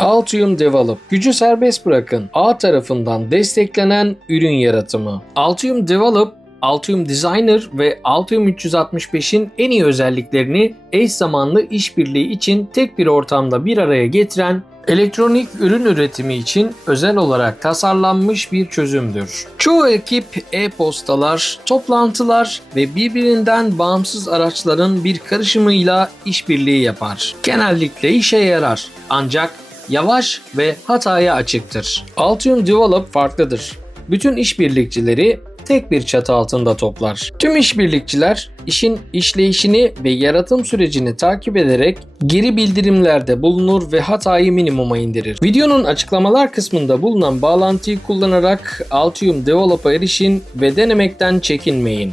Altium Develop, gücü serbest bırakın, ağ tarafından desteklenen ürün yaratımı. Altium Develop, Altium Designer ve Altium 365'in en iyi özelliklerini eş zamanlı işbirliği için tek bir ortamda bir araya getiren elektronik ürün üretimi için özel olarak tasarlanmış bir çözümdür. Çoğu ekip e-postalar, toplantılar ve birbirinden bağımsız araçların bir karışımıyla işbirliği yapar. Genellikle işe yarar ancak yavaş ve hataya açıktır. Altium Develop farklıdır. Bütün işbirlikçileri tek bir çatı altında toplar. Tüm işbirlikçiler işin işleyişini ve yaratım sürecini takip ederek geri bildirimlerde bulunur ve hatayı minimuma indirir. Videonun açıklamalar kısmında bulunan bağlantıyı kullanarak Altium Develop'a erişin ve denemekten çekinmeyin.